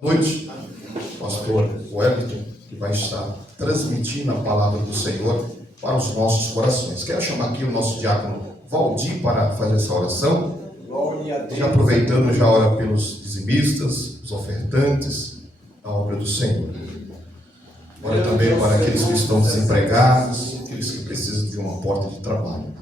Noite, pastor Wellington, que vai estar transmitindo a palavra do Senhor para os nossos corações. Quero chamar aqui o nosso diácono Valdir para fazer essa oração. Já aproveitando, já ora pelos dizimistas, os ofertantes, a obra do Senhor. Ora também para aqueles que estão desempregados, aqueles que precisam de uma porta de trabalho.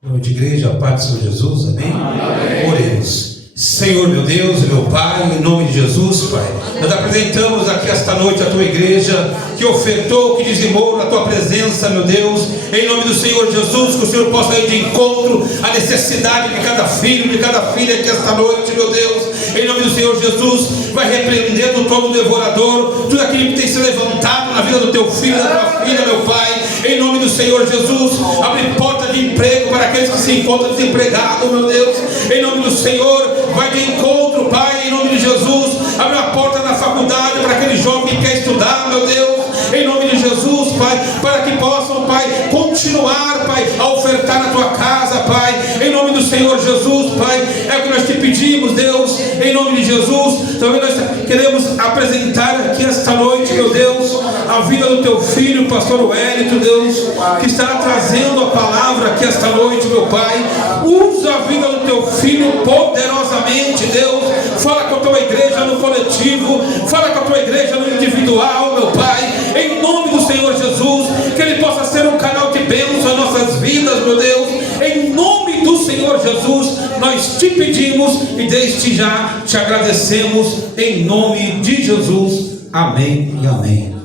Nome de igreja, a paz do Senhor Jesus, amém? Amém. Oremos. Senhor, meu Deus e meu Pai, em nome de Jesus, Pai, nós apresentamos aqui esta noite a Tua igreja, que ofertou, que dizimou na Tua presença, meu Deus, em nome do Senhor Jesus, que o Senhor possa ir de encontro à necessidade de cada filho, de cada filha aqui esta noite, meu Deus, em nome do Senhor Jesus, vai repreendendo todo o devorador, tudo aquilo que tem se levantado na vida do Teu filho, da Tua filha, meu Pai, em nome do Senhor Jesus, abre porta de emprego para aqueles que se encontram desempregados, meu Deus, em nome do Senhor, vai de encontro, Pai, em nome de Jesus, abre a porta da faculdade para aquele jovem que quer estudar, meu Deus, em nome de Jesus, Pai, para que possam, Pai, continuar, Pai, a ofertar na Tua casa, Pai, em nome do Senhor Jesus, Pai, é o que nós te pedimos, Deus, em nome de Jesus. Também nós queremos apresentar aqui esta noite, meu Deus, a vida do Teu filho, o pastor Wellington, Deus, que estará trazendo a palavra aqui esta noite, meu Pai. Usa a vida do Teu filho poderosamente, Deus. Fala com a Tua igreja no coletivo, fala com a Tua igreja no individual, meu Pai, em nome do Senhor Jesus, que Ele possa ser um canal de bênção em nossas vidas, meu Deus, em nome do Senhor Jesus, nós te pedimos e desde já te agradecemos, em nome de Jesus, amém e amém.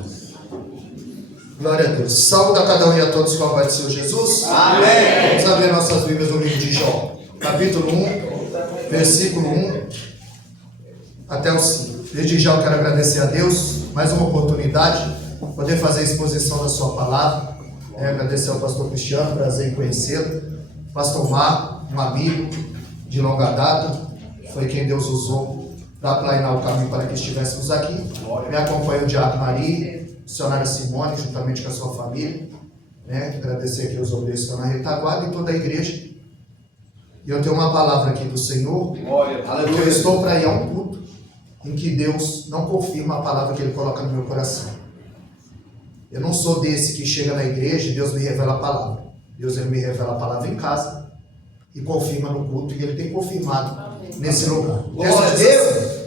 Glória a Deus. Saúde a cada um e a todos com a paz do Senhor Jesus. Amém. Vamos abrir nossas Bíblias no livro de Jó, capítulo 1, versículo 1 até o 5. Desde já eu quero agradecer a Deus mais uma oportunidade poder fazer a exposição da sua palavra. Agradecer ao pastor Cristiano, prazer em conhecê-lo. Pastor Mar, um amigo de longa data, foi quem Deus usou para aplainar o caminho para que estivéssemos aqui. Me acompanha o diácono Maria, missionária Simone, juntamente com a sua família. Agradecer aqui aos obreiros que estão na retaguarda e toda a igreja. E eu tenho uma palavra aqui do Senhor, porque eu estou para ir a um culto em que Deus não confirma a palavra que Ele coloca no meu coração. Eu não sou desse que chega na igreja e Deus me revela a palavra. Deus Ele me revela a palavra em casa e confirma no culto, e Ele tem confirmado nesse lugar.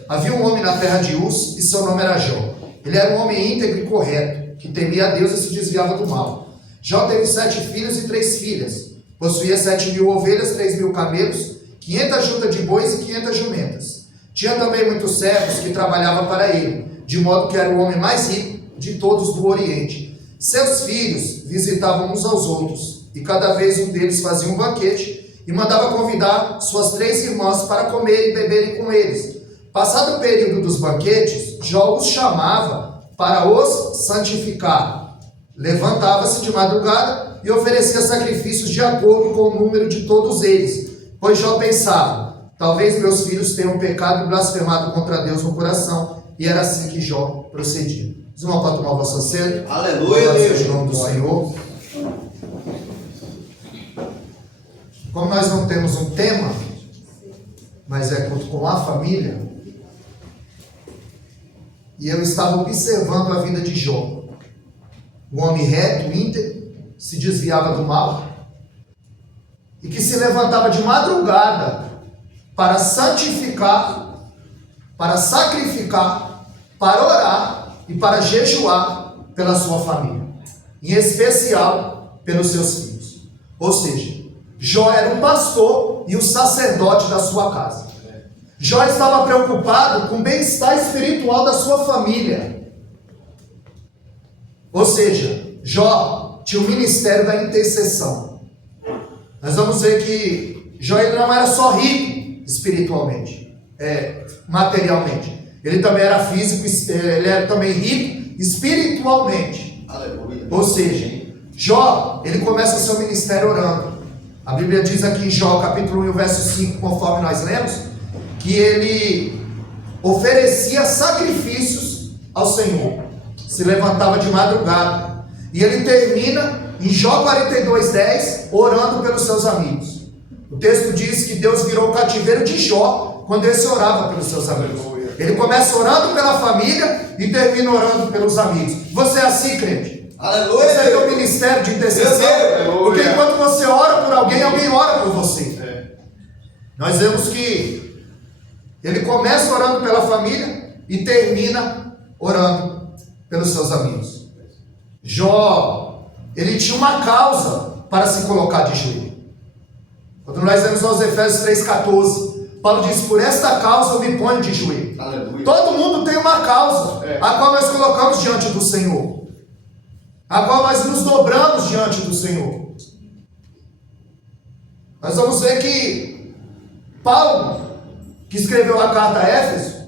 Havia um homem na terra de Uz e seu nome era Jó. Ele era um homem íntegro e correto, que temia a Deus e se desviava do mal. Jó teve 7 filhos e 3 filhas. Possuía 7.000 ovelhas, 3.000 camelos, 500 juntas de bois e 500 jumentas. Tinha também muitos servos que trabalhavam para ele, de modo que era o homem mais rico de todos do Oriente. Seus filhos visitavam uns aos outros, e cada vez um deles fazia um banquete, e mandava convidar suas 3 irmãs para comer e beberem com eles. Passado o período dos banquetes, Jó os chamava para os santificar. Levantava-se de madrugada e oferecia sacrifícios de acordo com o número de todos eles, pois Jó pensava: talvez meus filhos tenham pecado e blasfemado contra Deus no coração. E era assim que Jó procedia. Os irmãos podem tomar o vosso assento. Aleluia, Deus. Em nome do Senhor. Como nós não temos um tema, mas é culto com a família, e eu estava observando a vida de Jó, um homem reto, íntegro, se desviava do mal, e que se levantava de madrugada para santificar, para sacrificar, para orar e para jejuar pela sua família, em especial pelos seus filhos. Ou seja, Jó era um pastor e um sacerdote da sua casa. Jó estava preocupado com o bem-estar espiritual da sua família. Ou seja, Jó tinha o ministério da intercessão. Nós vamos ver que Jó ele não era só rico espiritualmente, materialmente. Ele também era físico, ele era também rico espiritualmente. Aleluia. Ou seja, Jó, ele começa o seu ministério orando. A Bíblia diz aqui em Jó, capítulo 1, verso 5, conforme nós lemos, que ele oferecia sacrifícios ao Senhor, se levantava de madrugada, e ele termina em Jó 42:10, orando pelos seus amigos. O texto diz que Deus virou o cativeiro de Jó quando esse orava pelos seus amigos. Ele começa orando pela família e termina orando pelos amigos. Você é assim, crente? Aleluia. Esse é o ministério de intercessão. Porque enquanto você ora por alguém, alguém ora por você. Nós vemos que ele começa orando pela família e termina orando pelos seus amigos. Jó, ele tinha uma causa para se colocar de joelho. Quando nós vemos aos Efésios 3,14, Paulo diz: por esta causa eu me ponho de joelho. Aleluia. Todo mundo tem uma causa, a qual nós colocamos diante do Senhor, a qual nós nos dobramos diante do Senhor. Nós vamos ver que Paulo, que escreveu a carta a Éfeso,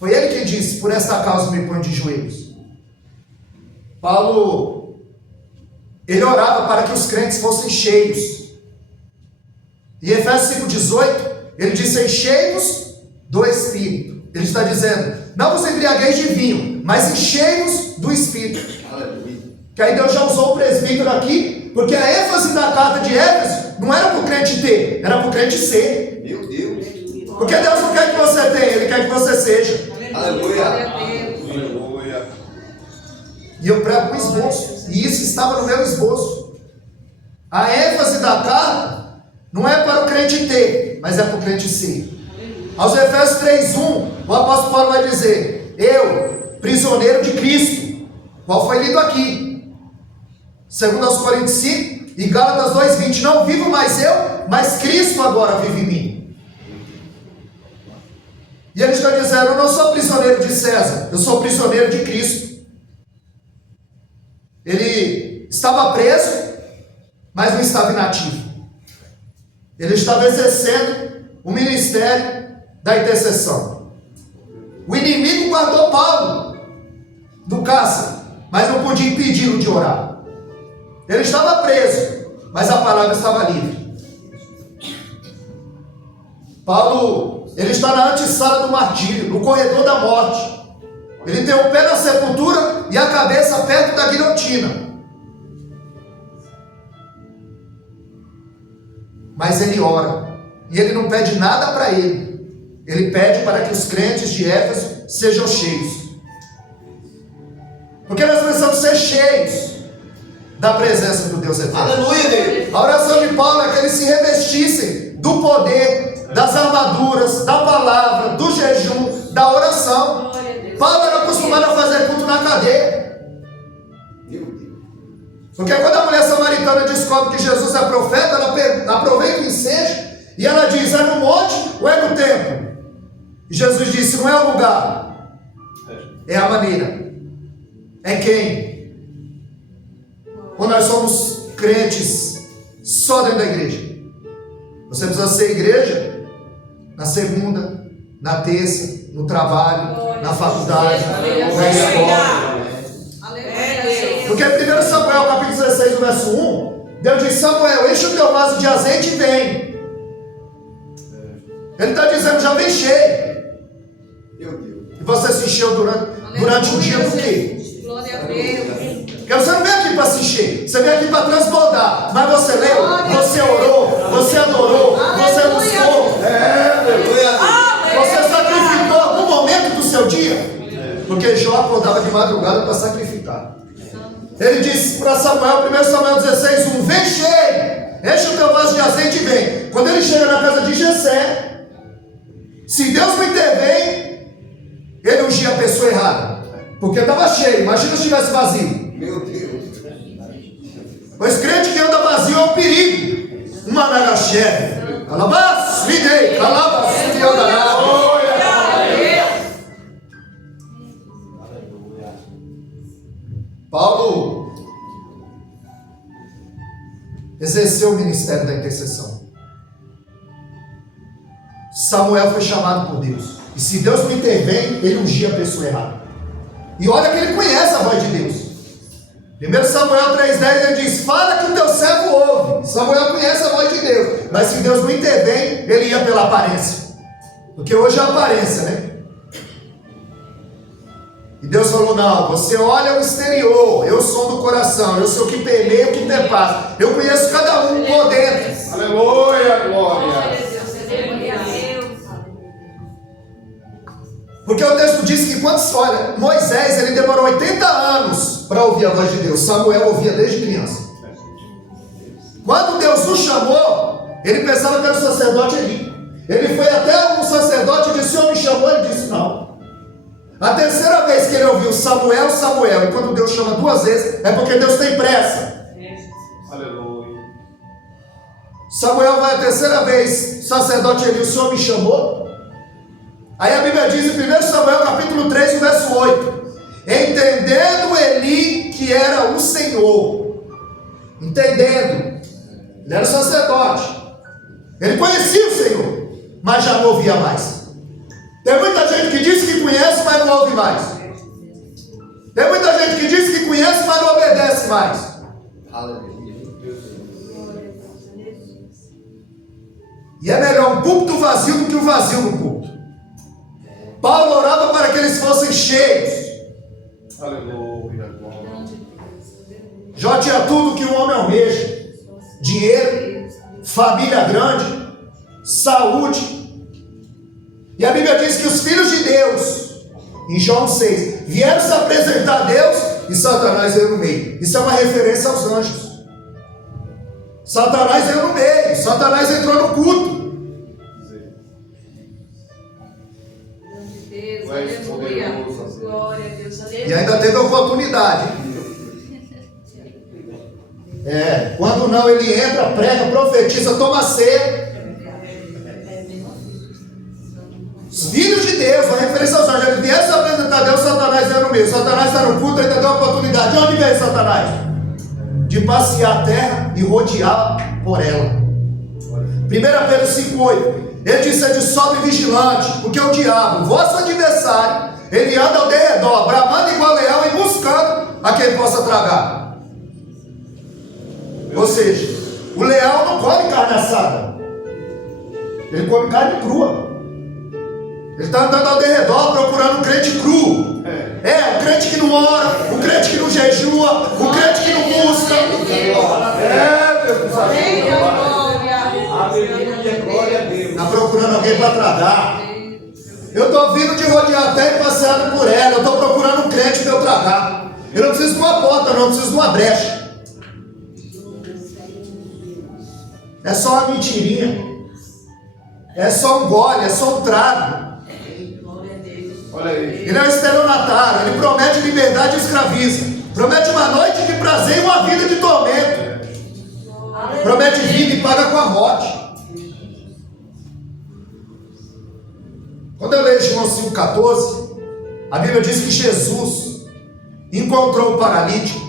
foi ele quem disse: por esta causa me ponho de joelhos. Paulo, ele orava para que os crentes fossem cheios. Em Efésios 5,18, ele diz: enchei-vos do Espírito. Ele está dizendo: não vos embriagueis de vinho, mas enchei-vos do Espírito. Aleluia. Que aí Deus já usou o presbítero aqui, porque a ênfase da carta de Éfeso não era para o crente ter, era para o crente ser. Meu Deus. Porque Deus não quer que você tenha, Ele quer que você seja. Aleluia. E eu prego com esboço, e isso estava no meu esboço. A ênfase da carta não é para o crente ter, mas é para o crente ser. Aos Efésios 3,1, o apóstolo Paulo vai dizer: eu, prisioneiro de Cristo, qual foi lido aqui, segundo aos Coríntios 5 e Gálatas 2,20, não vivo mais eu, mas Cristo agora vive em mim. E ele está dizendo: eu não sou prisioneiro de César, eu sou prisioneiro de Cristo. Ele estava preso, mas não estava inativo. Ele estava exercendo o ministério da intercessão. O inimigo guardou Paulo do cárcere, mas não podia impedi-lo de orar. Ele estava preso, mas a palavra estava livre. Paulo, ele está na antessala do martírio, no corredor da morte. Ele tem o pé na sepultura e a cabeça perto da guilhotina. Mas ele ora, e ele não pede nada para ele. Ele pede para que os crentes de Éfeso sejam cheios. Porque nós precisamos ser cheios da presença do Deus eterno. Aleluia, Deus. A oração de Paulo é que eles se revestissem do poder, das armaduras, da palavra, do jejum, da oração. Paulo era acostumado a fazer culto na cadeia. Porque quando a mulher samaritana descobre que Jesus é profeta, ela aproveita o ensejo e ela diz: é no monte ou é no templo? E Jesus disse: não é o lugar, é a maneira. É quem? Quando nós somos crentes só dentro da igreja, você precisa ser igreja na segunda, na terça, no trabalho, na faculdade, na escola. Porque 1 Samuel capítulo 16, verso 1, Deus diz: Samuel, enche o teu vaso de azeite e vem. Ele está dizendo: já vem cheio. E você se encheu durante um dia por quê? Glória a Deus. Porque você não vem aqui para se encher, você vem aqui para transbordar. Mas você leu, você orou, você adorou, você buscou. Você sacrificou algum momento do seu dia? Porque Jó acordava de madrugada para sacrificar. Ele disse para Samuel, 1 Samuel 16, 1: vem cheio, enche o teu vaso de azeite e vem. Quando ele chega na casa de Jessé, se Deus não intervém, ele ungia a pessoa errada, porque estava cheio. Imagina se estivesse vazio. Meu Deus. Pois crente que anda vazio é um perigo. Uma nagaxé, alabás, videi, alabás, Paulo exerceu o ministério da intercessão. Samuel foi chamado por Deus, e se Deus não intervém, ele ungia a pessoa errada. E olha que ele conhece a voz de Deus. 1 Samuel 3,10, ele diz: fala que o teu servo ouve. Samuel conhece a voz de Deus, mas se Deus não intervém, ele ia pela aparência, porque hoje é a aparência, né? E Deus falou: não, você olha o exterior, eu sou do coração, eu sou o que permeia, o que perpassa, eu conheço cada um por dentro. Aleluia, glória. Glória a Deus. Porque o texto diz que olha, Moisés, ele demorou 80 anos para ouvir a voz de Deus. Samuel ouvia desde criança. Quando Deus o chamou, ele pensava que era o sacerdote Eli. Ele foi até um sacerdote e disse: o Senhor me chamou? Ele disse: não. A terceira vez que ele ouviu Samuel, Samuel, e quando Deus chama 2 vezes, é porque Deus tem pressa. Aleluia. Samuel vai a terceira vez, sacerdote Eli, o Senhor me chamou? Aí a Bíblia diz em 1 Samuel capítulo 3, verso 8: entendendo Eli que era o Senhor, entendendo, ele era sacerdote, ele conhecia o Senhor, mas já não ouvia mais. Tem muita gente que diz que conhece, mas não ouve mais. Tem muita gente que diz que conhece, mas não obedece mais. E é melhor um púlpito vazio do que um vazio no púlpito. Paulo orava para que eles fossem cheios. Aleluia. Jó tinha tudo que um homem almeja: dinheiro, família grande, saúde. E a Bíblia diz que os filhos de Deus, em João 6, vieram se apresentar a Deus e Satanás veio no meio. Isso é uma referência aos anjos. Satanás veio no meio, Satanás entrou no culto. Glória a Deus, E ainda teve oportunidade. Quando não, ele entra, prega, profetiza, toma ceia. Os filhos de Deus, uma referência aos anjos, ele vier se apresentar a Deus, Satanás veio no meio. Satanás está no culto, ainda deu oportunidade. De onde veio Satanás? De passear a terra e rodear por ela. 1 Pedro 5,8. Ele disse: é de sobre vigilante, porque o diabo, vosso adversário, ele anda ao derredor, bramando igual leão e buscando a quem possa tragar. Ou seja, o leão não come carne assada, ele come carne crua. Ele está andando ao derredor procurando um crente cru. Um crente que não ora, um crente que não jejua, um crente que não busca. Glória a Deus. Está procurando alguém para tragar. Eu estou vindo de rodear a terra e passeando por ela. Eu estou procurando um crente para eu tragar. Eu não preciso de uma porta, não, eu preciso de uma brecha. É só uma mentirinha. É só um gole, é só um trago. Olha aí. Ele é um estelionatário, ele promete liberdade e escraviza. Promete uma noite de prazer e uma vida de tormento. Promete vida e paga com a morte. Quando eu leio João 5,14, a Bíblia diz que Jesus encontrou um paralítico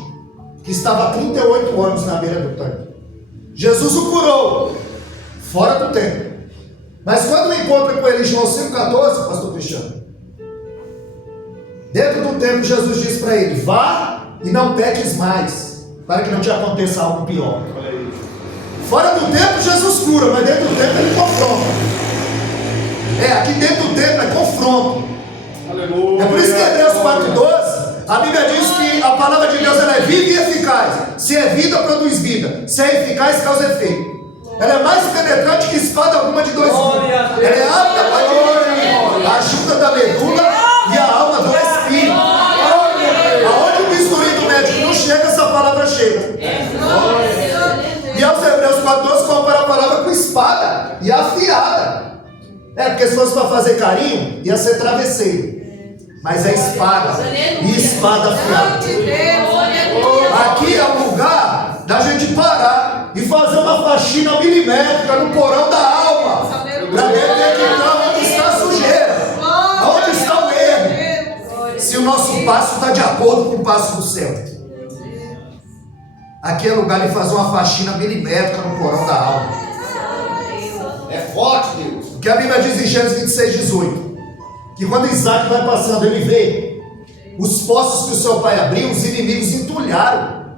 que estava há 38 anos na beira do tanque. Jesus o curou, fora do templo. Mas quando eu encontro com ele em João 5,14, pastor Cristiano, dentro do templo Jesus diz para ele: vá e não peques mais, para que não te aconteça algo pior. Olha aí. Fora do templo Jesus cura, mas dentro do templo ele confronta. Aqui dentro do templo é confronto. Aleluia. É por isso que Hebreus 4,12, a Bíblia diz que a palavra de Deus ela é viva e eficaz. Se é vida, produz vida. Se é eficaz, causa efeito. Ela é mais penetrante que espada alguma de 2 gumes. Ela é apta para dividir a junta da medula e a alma do espírito. Aonde o bisturi do médico não chega, essa palavra chega. E aos Hebreus 4,12 compara a palavra com espada e afiada. Porque se fosse para fazer carinho, ia ser travesseiro. Mas é espada. E espada afiada. Aqui é o lugar da gente parar e fazer uma faxina milimétrica no porão da alma. Para detectar onde está a sujeira. Onde está o erro. Se o nosso passo está de acordo com o passo do céu. Aqui é lugar de fazer uma faxina milimétrica no porão da alma. É forte, Deus. O que a Bíblia diz em Gênesis 26:18, que quando Isaac vai passando, ele vê os poços que o seu pai abriu, os inimigos entulharam.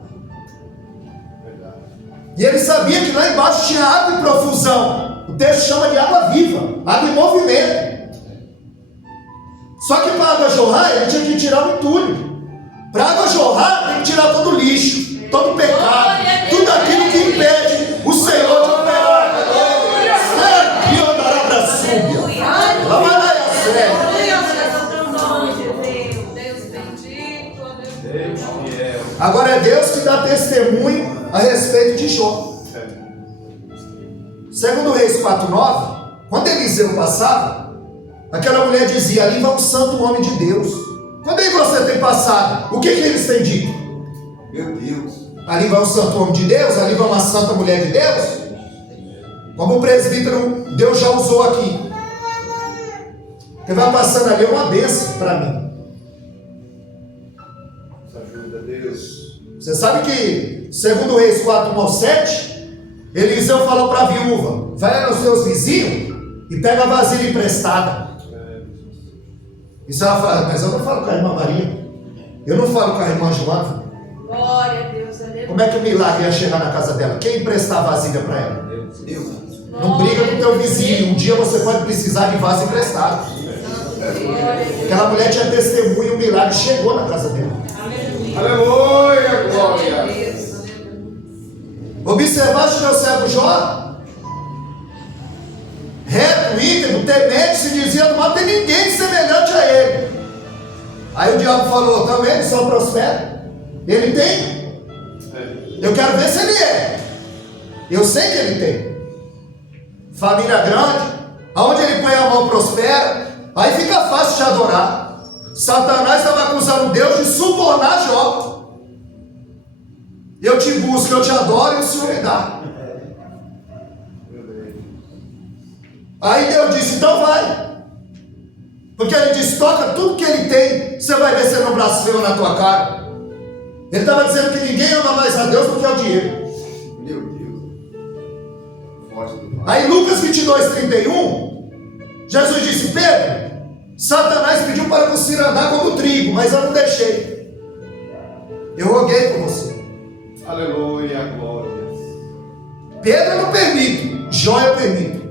E ele sabia que lá embaixo tinha água em profusão. O texto chama de água viva, água em movimento. Só que para a água jorrar, ele tinha que tirar o entulho. Para a água jorrar, tem que tirar todo o lixo, todo o pecado, tudo aquilo que impede o Senhor de operar. é Deus que dá testemunho a respeito de Jó. Segundo Reis 4:9, quando Eliseu passava, aquela mulher dizia: ali vai um santo homem de Deus. Quando aí você tem passado, o que eles têm dito? Meu Deus. Ali vai um santo homem de Deus, ali vai uma santa mulher de Deus. Como o presbítero, Deus já usou aqui. Ele vai passando ali, é uma bênção para mim. Ajuda, Deus. Você sabe que, segundo Reis 4:1-7, Eliseu falou para a viúva: vai aos seus vizinhos e pega a vasilha emprestada. Isso ela fala: mas eu não falo com a irmã Maria, eu não falo com a irmã Joana. Glória a Deus, aleluia. Como é que o milagre ia chegar na casa dela? Quem emprestar a vasilha para ela? Deus. Não briga com o teu vizinho, um dia você pode precisar de vaso emprestado. Aquela mulher tinha testemunho, o milagre chegou na casa dela. Aleluia, glória. Observaste meu servo Jó? Reto, íntegro, temente, se dizia: não tem ninguém semelhante a ele. Aí o diabo falou: também ele só prospera. Ele tem? Eu quero ver se ele é. Eu sei que ele tem. Família grande, aonde ele põe a mão prospera. Aí fica fácil de adorar. Satanás estava acusando Deus de subornar Jó. Eu te busco, eu te adoro e o Senhor me dá. Aí Deus disse: então vai. Porque ele disse: toca tudo que ele tem, você vai ver se ele não blasfema na tua cara. Ele estava dizendo que ninguém ama mais a Deus do que o dinheiro. Meu Deus. Forte do Pai. Aí Lucas 22:31, Jesus disse: Pedro, Satanás pediu para você andar como trigo, mas eu não deixei. Eu roguei por você. Aleluia, glória. Pedro eu não permito, Jó eu permito.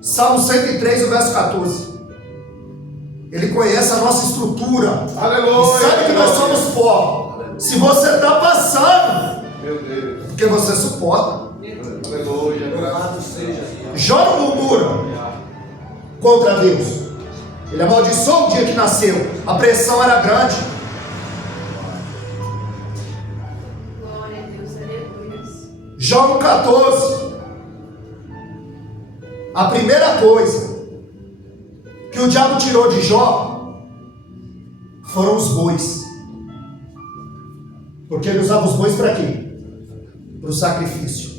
Salmo 103, o verso 14. Ele conhece a nossa estrutura. Aleluia. E sabe que nós somos pó. Se você está passando, Meu Deus. porque você suporta. Aleluia. Graças seja. Jó não murmura contra Deus. Ele amaldiçoou o dia que nasceu. A pressão era grande. Glória a Deus, aleluia. Jó 1,14. A primeira coisa que o diabo tirou de Jó foram os bois. Porque ele usava os bois para quê? Para o sacrifício.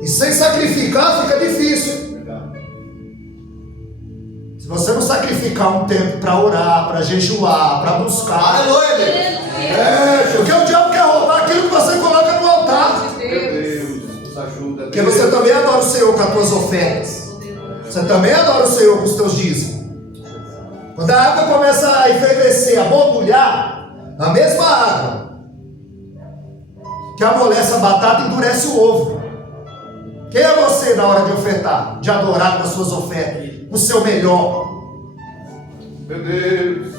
E sem sacrificar fica difícil. Se você não sacrificar um tempo para orar, para jejuar, para buscar. Aleluia. Porque o diabo quer roubar aquilo que você coloca no altar. Meu Deus. Nos ajuda. Porque você também adora o Senhor com as tuas ofertas. Você também adora o Senhor com os teus dízimos. Quando a água começa a efervescer, a borbulhar, a mesma água que amolece a batata endurece o ovo. Quem é você na hora de ofertar? De adorar com as suas ofertas, o seu melhor? Meu Deus.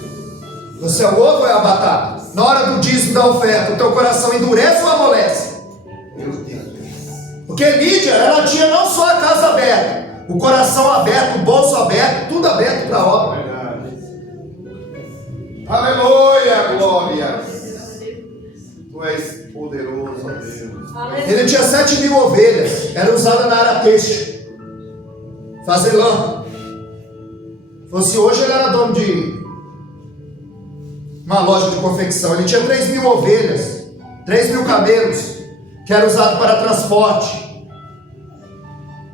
Você é o ovo ou é a batata? Na hora do dízimo da oferta, o teu coração endurece ou amolece? Meu Deus. Porque Lídia, ela tinha não só a casa aberta, o coração aberto, o bolso aberto, tudo aberto para a obra. Verdade. Aleluia, glória. Tu és poderoso, ó Deus. Ele tinha 7.000 ovelhas, era usada na área têxtil, fazer lã. Se fosse hoje, ele era dono de uma loja de confecção. Ele tinha 3.000 ovelhas, 3.000 camelos, que era usado para transporte.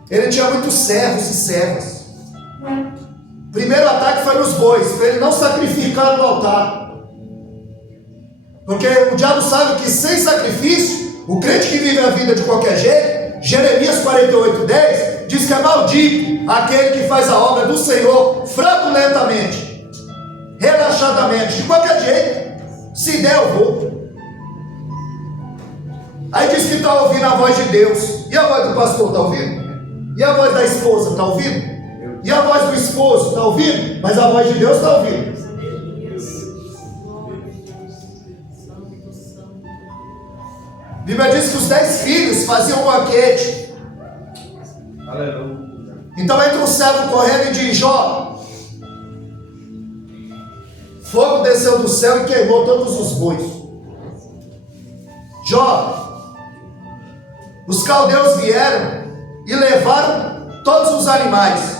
Ele tinha muitos servos e servas. Primeiro ataque foi nos bois, para ele não sacrificar no altar. Porque o diabo sabe que sem sacrifício, o crente que vive a vida de qualquer jeito, Jeremias 48:10, diz que é maldito aquele que faz a obra do Senhor fraudulentamente, relaxadamente, de qualquer jeito. Se der, eu vou. Aí diz que está ouvindo a voz de Deus. E a voz do pastor está ouvindo? E a voz da esposa está ouvindo? E a voz do esposo está ouvindo? Mas a voz de Deus está ouvindo. A Bíblia diz que os 10 filhos faziam um banquete. Aleluia. Então entra um servo correndo e diz: Jó, Fogo desceu do céu e queimou todos os bois. Jó, os caldeus vieram e levaram todos os animais.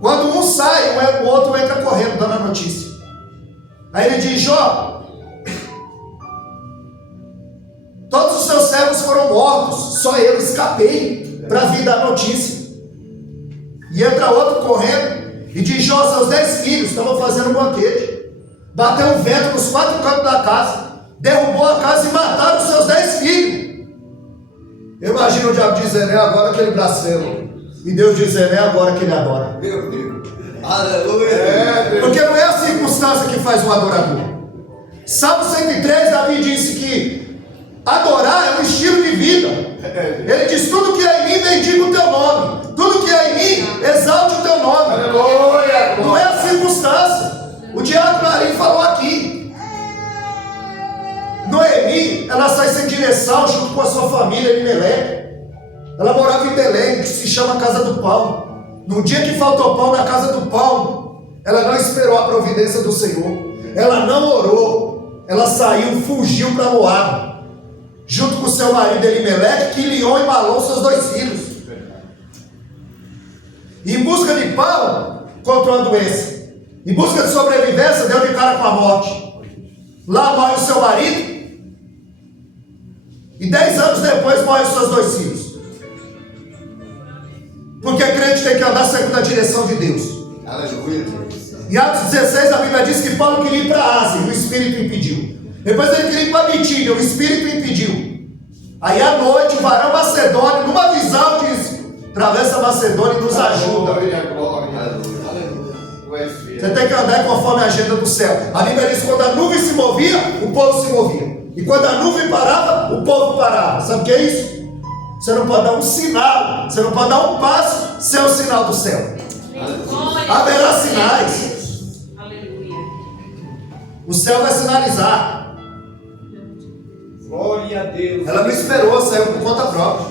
Quando um sai, o outro entra correndo, dando a notícia. Aí ele diz: Jó, todos os seus servos foram mortos, só eu escapei para vir dar notícia. E entra outro correndo e diz: Jó, seus 10 filhos estavam fazendo um banquete. Bateu um vento nos 4 cantos da casa, derrubou a casa e mataram os seus 10 filhos. Eu imagino o diabo dizendo: é agora que ele blasfema. E Deus dizendo: é agora que ele adora. Meu Deus. Aleluia. Porque não é a circunstância que faz um adorador. Salmo 103, Davi disse que adorar é um estilo de vida. Ele diz: tudo que é em mim, bendiga o teu nome. Tudo que é em mim, exalte o teu nome. Aleluia. Não é a circunstância. O diácono Ari falou aqui. Noemi, ela sai sem direção junto com a sua família, Elimelec. Ela morava em Belém, que se chama Casa do Pão. No dia que faltou pão na Casa do Pão, ela não esperou a providência do Senhor. Ela não orou. Ela saiu, fugiu para Moab, junto com seu marido Elimelec, que liou e malou seus 2 filhos. E em busca de pão, encontrou a doença. Em busca de sobrevivência, deu de cara com a morte. Lá morre o seu marido. E 10 anos depois morrem os seus 2 filhos. Porque crente tem que andar segundo a direção de Deus. Aleluia. Em Atos 16, a Bíblia diz que Paulo queria ir para a Ásia, e o Espírito impediu. Depois ele queria ir para a Bitínia, o Espírito impediu. Aí à noite, o varão macedônio, numa visão, disse: atravessa a Macedônia e nos ajuda. Você tem que andar conforme a agenda do céu. A Bíblia diz que quando a nuvem se movia, o povo se movia. E quando a nuvem parava, o povo parava. Sabe o que é isso? Você não pode dar um sinal, você não pode dar um passo sem o sinal do céu. Haverá sinais. Aleluia. O céu vai sinalizar. Glória a Deus. Ela não esperou, saiu por conta própria.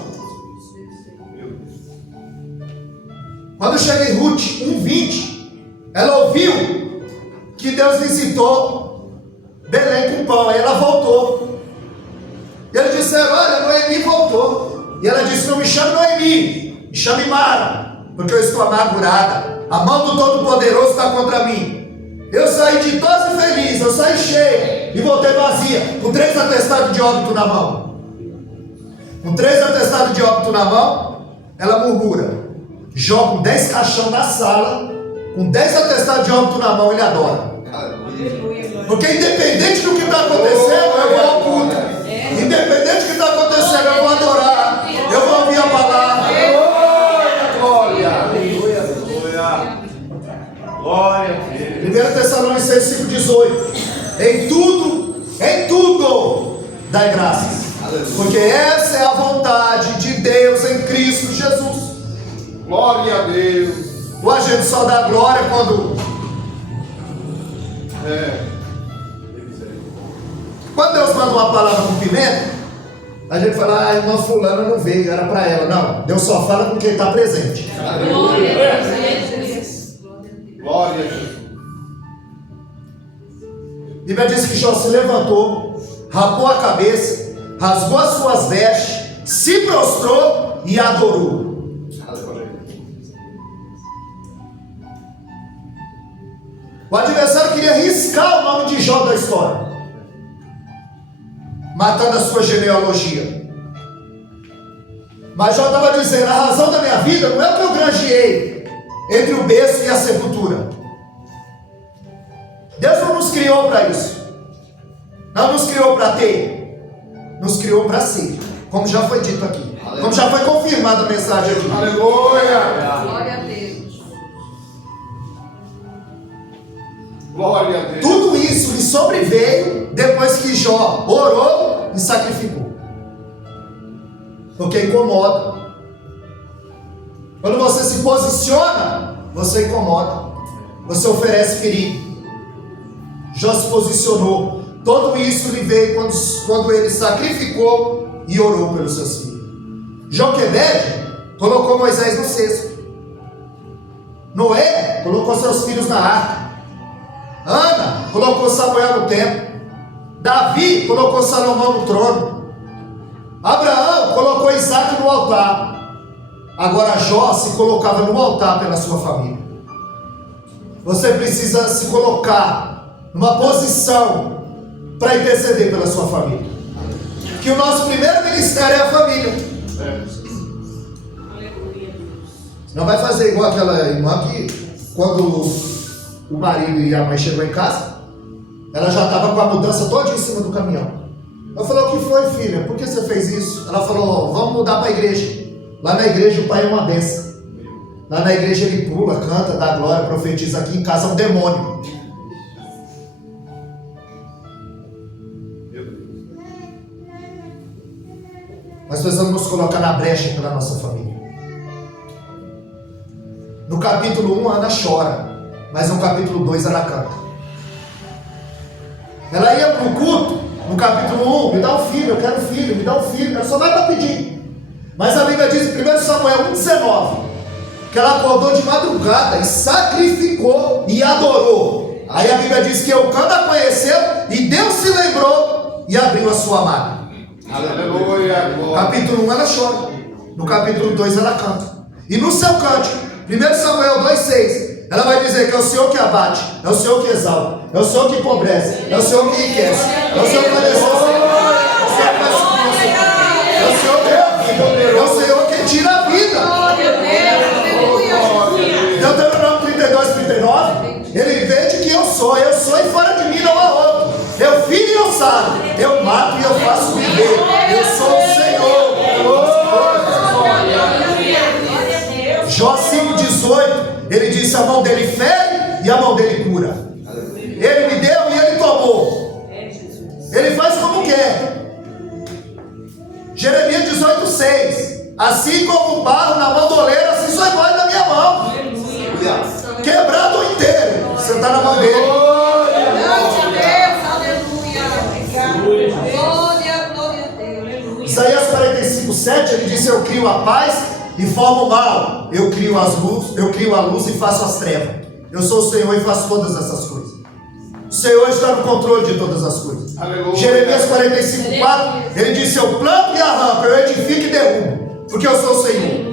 Quando chega em Ruth 1:20, ela ouviu que Deus visitou Belém com pão. Aí ela voltou. E eles disseram: olha, Noemi voltou. E ela disse: não me chame Noemi, me chame Mara, porque eu estou amargurada. A mão do Todo-Poderoso está contra mim. Eu saí ditosa e feliz, eu saí cheia e voltei vazia, com 3 atestados de óbito na mão. Com 3 atestados de óbito na mão, ela murmura. Jó com 10 caixão na sala, com 10 atestados de óbito na mão, ele adora. Porque independente do que está acontecendo, eu vou ao culto. Independente do que está acontecendo, eu vou adorar. Eu vou ouvir a palavra. Glória. Aleluia. Glória a Deus. 1 Tessalonicenses 5,18. Em tudo, dai graças. Porque essa é a vontade de Deus em Cristo Jesus. Glória a Deus. O agente só dá glória quando Deus manda uma palavra com pimenta, a gente fala: a irmã fulana não veio, era para ela. Não, Deus só fala com quem está presente. Glória a Deus. Glória a Deus. A Bíblia diz que Jó se levantou, rapou a cabeça, rasgou as suas vestes, se prostrou e adorou. O adversário queria riscar o nome de Jó da história, matando a sua genealogia. Mas Jó estava dizendo: a razão da minha vida não é o que eu granjeei entre o berço e a sepultura. Deus não nos criou para isso. Não nos criou para ter, nos criou para ser, como já foi dito aqui, como já foi confirmada a mensagem aqui. Aleluia. Glória a Deus. Glória a Deus. Tudo isso lhe sobreveio depois que Jó orou e sacrificou. Porque incomoda. Quando você se posiciona, você incomoda. Você oferece perigo. Jó se posicionou. Tudo isso lhe veio quando ele sacrificou e orou pelos seus filhos. Joquebed colocou Moisés no cesto. Noé colocou seus filhos na arca. colocou Samuel no templo. Davi colocou Salomão no trono. Abraão colocou Isaac no altar. Agora Jó se colocava no altar pela sua família. Você precisa se colocar numa posição para interceder pela sua família. Que o nosso primeiro ministério é a família. Não vai fazer igual aquela irmã que, quando o marido e a mãe chegou em casa, ela já estava com a mudança toda em cima do caminhão. Eu falei: o que foi, filha? Por que você fez isso? Ela falou: vamos mudar para a igreja. Lá na igreja o pai é uma benção. Lá na igreja ele pula, canta, dá glória, profetiza. Aqui em casa é um demônio. Nós precisamos nos colocar na brecha pela nossa família. No capítulo 1 Ana chora, mas no capítulo 2 ela canta. Ela ia para o culto, no capítulo 1, me dá um filho, eu quero um filho, me dá um filho, ela só vai para pedir. Mas a Bíblia diz em 1 Samuel 1,19, que ela acordou de madrugada e sacrificou e adorou. Aí a Bíblia diz que Eucana a conheceu e Deus se lembrou e abriu a sua madre. Aleluia. Capítulo 1 ela chora, no capítulo 2 ela canta. E no seu cântico, 1 Samuel 2,6, ela vai dizer que é o Senhor que abate, é o Senhor que exalta, é o Senhor que empobrece, é o Senhor que enriquece, é o Senhor que vai descer, é o Senhor que vai subir, é o Senhor que é a vida, é o Senhor que tira a vida. Deuteronômio 32:39, ele vede que eu sou e fora de mim não há outro. Eu filho e eu sado, eu mato e eu faço viver. Eu sou o Senhor. Jó 5,18, ele disse: a mão dele fere e a mão dele cura. Ele me deu e ele tomou. Ele faz como quer. Jeremias 18,6, assim como o barro na mão do oleiro, assim só vai na minha mão. Quebrado inteiro, você está na mão dele. Isaías 45,7, ele disse: eu crio a paz e formo o mal, eu crio a luz e faço as trevas. Eu sou o Senhor e faço todas essas coisas. O Senhor está no controle de todas as coisas. Aleluia. Jeremias 45,4, ele disse: eu planto e arranco, eu edifico e derrubo, porque eu sou o Senhor.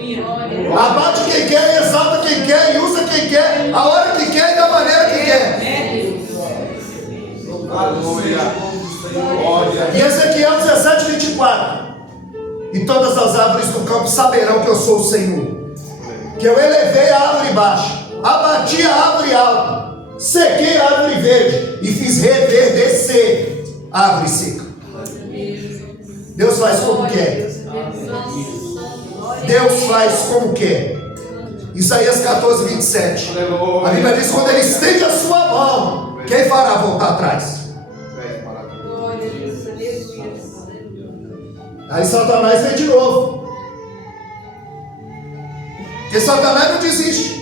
Abate quem quer, exalta quem quer e usa quem quer, a hora que quer e da maneira que quer. Aleluia. E Ezequiel 17:24, e todas as árvores do campo saberão que eu sou o Senhor, que eu elevei a árvore baixa, abati a árvore alta, sequei a árvore verde e fiz reverdecer a árvore seca. Deus faz como quer. Deus faz como quer. Isaías 14:27, a Bíblia diz: quando ele estende a sua mão, quem fará voltar atrás? Aí Satanás vem de novo, porque Satanás não desiste.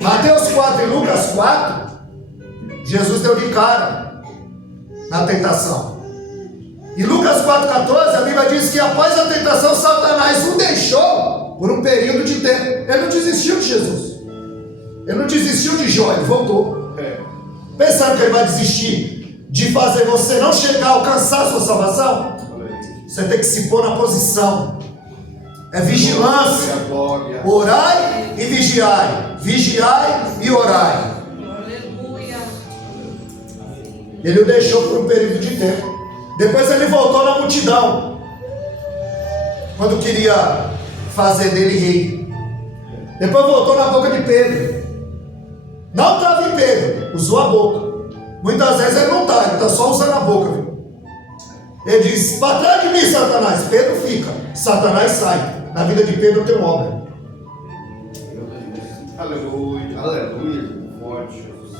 Mateus 4 e Lucas 4, Jesus deu de cara na tentação. E Lucas 4,14, a Bíblia diz que após a tentação, Satanás o deixou por um período de tempo. Ele não desistiu de Jesus, ele não desistiu de Jó, ele voltou. Pensando que ele vai desistir de fazer você não chegar a alcançar a sua salvação? Você tem que se pôr na posição. É vigilância. Orai e vigiai. Vigiai e orai. Ele o deixou por um período de tempo. Depois ele voltou na multidão, quando queria fazer dele rei. Depois voltou na boca de Pedro. Não estava em Pedro, usou a boca. Muitas vezes ele não está, ele está só usando a boca, viu? Ele diz: para trás de mim, Satanás. Pedro fica, Satanás sai. Na vida de Pedro tem obra. Aleluia, aleluia. Forte, Jesus.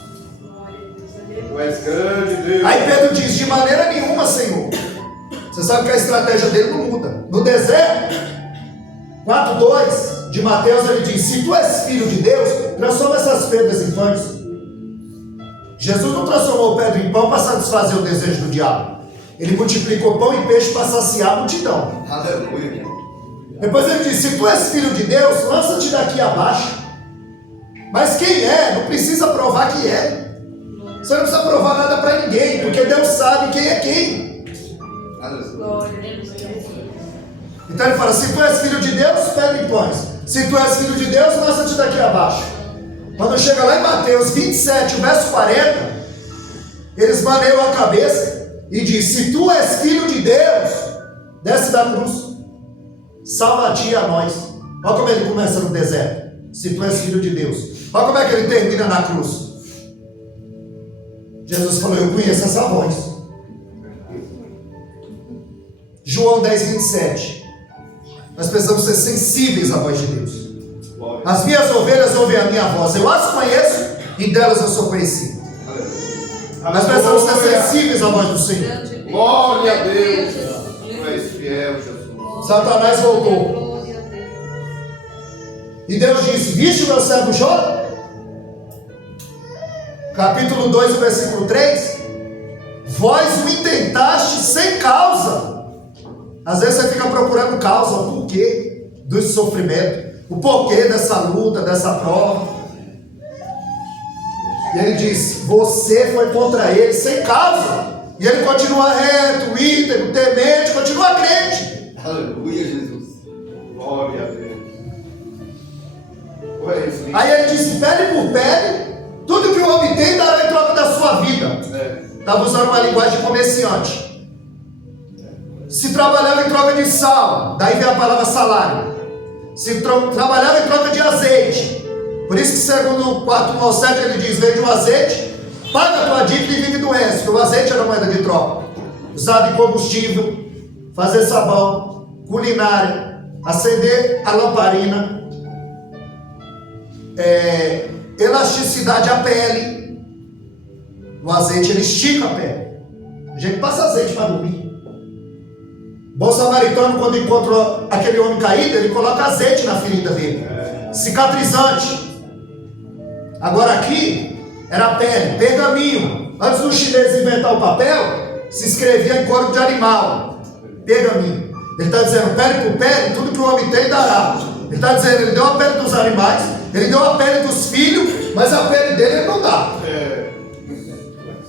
Tu és grande, Deus. Aí Pedro diz: de maneira nenhuma, Senhor. Você sabe que a estratégia dele não muda. No deserto, 4:2 de Mateus, ele diz: se tu és filho de Deus, transforma essas pedras em pães. Jesus não transformou pedra em pão para satisfazer o desejo do diabo. Ele multiplicou pão e peixe para saciar a multidão. Aleluia. Depois ele disse: se tu és filho de Deus, lança-te daqui abaixo. Mas quem é, não precisa provar que é. Você não precisa provar nada para ninguém, porque Deus sabe quem é quem. Então ele fala, se tu és filho de Deus, pega em pães. Se tu és filho de Deus, lança-te daqui abaixo. Quando chega lá em Mateus 27, o verso 40, eles maneiam a cabeça e diz, se tu és filho de Deus, desce da cruz, salva a ti e a nós. Olha como ele começa no deserto, se tu és filho de Deus. Olha como é que ele termina na cruz. Jesus falou, eu conheço essa voz. João 10, 27. Nós precisamos ser sensíveis à voz de Deus. As minhas ovelhas ouvem a minha voz, eu as conheço e delas eu sou conhecido. Nós precisamos ser sensíveis à voz do Senhor. Glória a Deus. Tu és fiel, Jesus. Satanás voltou. E Deus disse, viste o meu servo Jó? Capítulo 2, versículo 3. Vós o intentaste sem causa. Às vezes você fica procurando causa, o porquê do sofrimento, o porquê dessa luta, dessa prova. E ele diz, você foi contra ele sem causa. E ele continua reto, íntegro, temente, continua crente. Aleluia, Jesus. Glória a Deus. Aí ele disse, pele por pele, tudo que o homem tem dará em troca da sua vida. Estava usando uma linguagem de comerciante. Se trabalhava em troca de sal, daí vem a palavra salário. Se trabalhava em troca de azeite, por isso que segundo o 4:7 ele diz, vende o azeite, paga a tua dívida e vive do resto, porque o azeite era moeda de troca, usado em combustível, fazer sabão, culinária, acender a lamparina, elasticidade à pele. O azeite ele estica a pele. A gente passa azeite para dormir. Bom samaritano, quando encontrou aquele homem caído, ele coloca azeite na ferida dele, cicatrizante. Agora aqui era pele, pergaminho. Antes dos chineses inventar o papel, se escrevia em couro de animal, pergaminho. Ele está dizendo, pele por pele, tudo que o homem tem dará. Ele está dizendo, ele deu a pele dos animais, ele deu a pele dos filhos, mas a pele dele ele não dá.